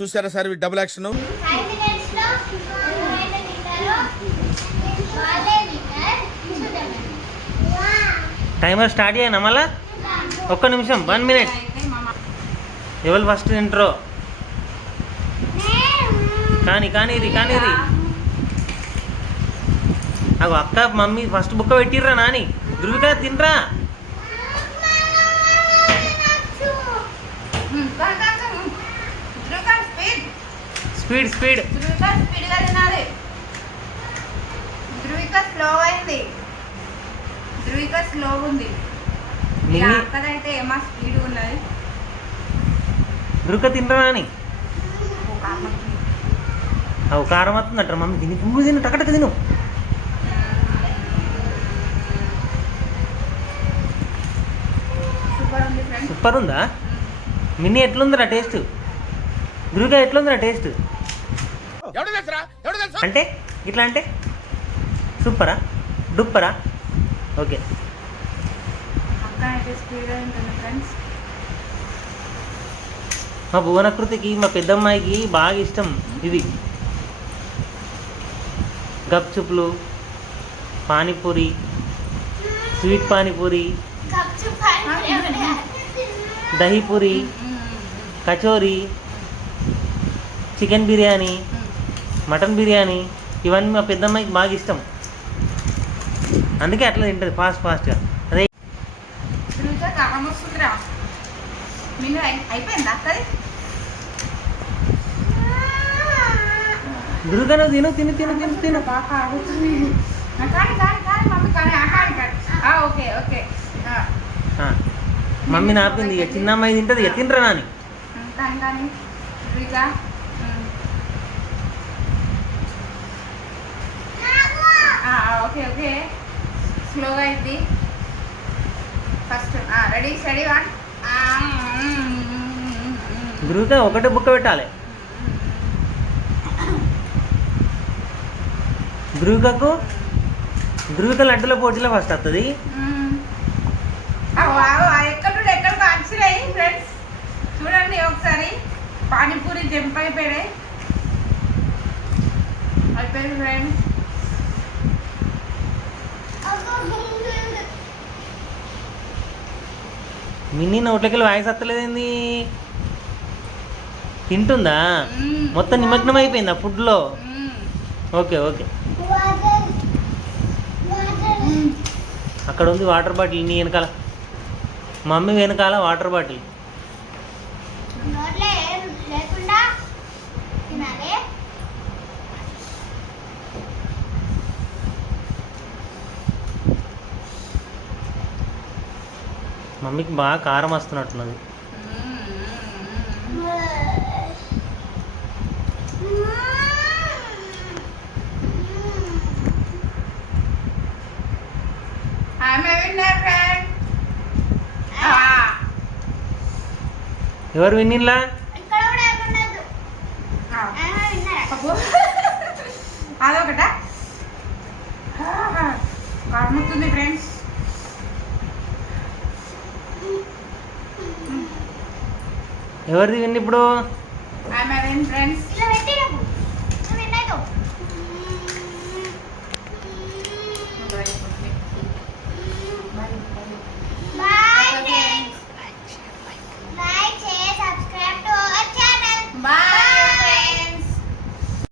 చూసారా sir double action. Timer start చేయనా మళ్ళా? ఒక్క నిమిషం, 1 minute. ఎవరు ఫస్ట్ ఇంట్రో? కానీ ఇది అగో అక్క మమ్మీ ఫస్ట్ బుక్క పెట్టిర్రా నాని. ధృవిక తినరా. స్పీడ్ ధృవిక స్లో ఉంది. అక్కడైతే ఏమా స్పీడ్ ఉన్నది. ధృవిక తినరా అని అవు కారం వస్తుందట మమ్మీ. తిను టకటక తిను. సూపర్ ఉందా? మిన్నీ ఎట్లుందిరా టేస్ట్? ధృవిక ఎట్లుందిరా టేస్ట్? అంటే ఇట్లా అంటే సూపరా డూపరా? ఓకే. మా భువనకృతికి మా పెద్దమ్మాయికి బాగా ఇష్టం ఇది. గప్చుప్లు, pani puri, sweet pani puri, dahi puri, kachori, chicken biryani, mutton biryani, ఇవన్నీ మా పెద్దమ్మాయికి బాగా ఇష్టం. అందుకే అట్లా తింటుంది ఫాస్ట్గా. అదే దుర్గను తిను తిను తిను తిను తిను. మమ్మీ నాపింది. ఇక చిన్న అమ్మాయి తింటుంది. ఇక తినరా నాని. ఓకే ఓకే స్లోగా అయింది. First ready steady 1. ధృవిక ఒకటే బుక్క పెట్టాలి. ధృవిక లడ్డుల పోటీలో ఫస్ట్ వస్తుంది. ఎక్కడికో వచ్చినాయి ఫ్రెండ్స్, చూడండి ఒకసారి. పానీపూరి జంప్ అయిపోయాయి ఫ్రెండ్స్. మిన్నీ నోట్లకెళ్ళి వాయిస్ వస్తలేదేంది? తింటుందా? మొత్తం నిమగ్నం అయిపోయిందా ఫుడ్లో? Okay okay. అక్కడ ఉంది వాటర్ బాటిల్. నీ వెనకాల మమ్మీ వెనకాల వాటర్ బాటిల్. మమ్మీకి బాగా కారం వస్తున్నట్టున్నది. ఎవరు విన్నిలా? అదొకట కారణమవుతుంది ఫ్రెండ్స్. ఎవరిది విన్ ఇప్పుడు? ఫ్రెండ్స్